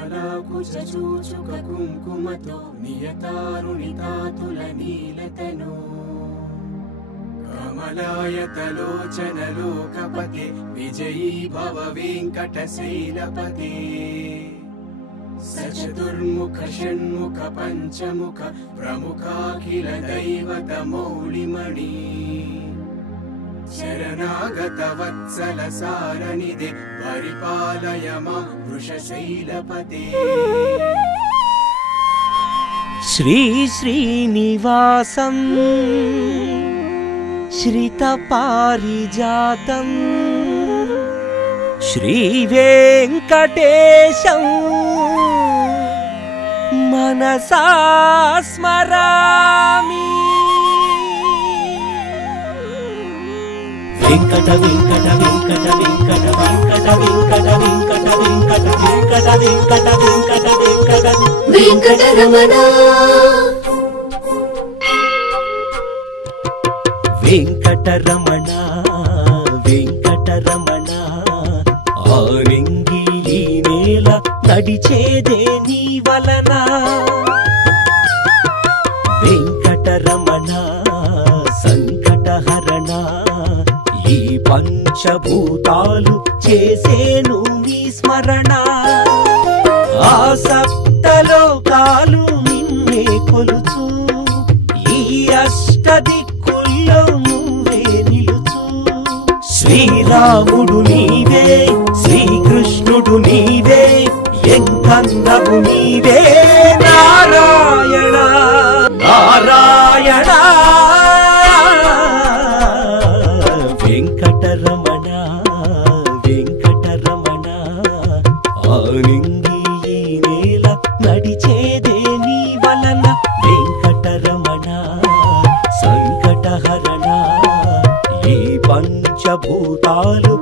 కమలాకుచ చూచుక కుంకుమతో నియతారుణితాతుల నీలతను కమలాయతలోచనలోకపతే విజయీ భవ వెంకటశైలపతే సచతుర్ముఖ షణ్ముఖ పంచముఖ ప్రముఖాఖిల దైవత మౌళిమణి శరణాగత వత్సల సారనిదే పరిపాలయ మాం వృషశైలపతే శ్రీ శ్రీనివాసం శ్రిత పారిజాతం శ్రీ వెంకటేశం మనసా స్మరామి. వెంకట వెంకట వెంకట వెంకట వెంకట వెంకట వెంకట వెంకట వెంకట వెంకట వెంకట వెంకట వెంకటరమణ వెంకటరమణ వెంకటరమణ ఆరింగి ఈ నేల నడిచేదే నీ వలన వెంకటరమణ సంకటహరణ ఈ పంచభూతాలు చేసేను నీ స్మరణ ఆ సప్తలోకాలు నిన్నే కొలుచు ఈ అష్టదిక్కుల్లో నువ్వే నిలుచు శ్రీరాముడు నీవే శ్రీకృష్ణుడు నీవే ఎంకన్నవు నీవే నారాయణ నారాయణ వెంకటరమణ వెంకటరమణ ఆలింగి ఈ నేల నడిచేదే నీ వలన వెంకటరమణ సంకటహరణ ఈ పంచభూతాలు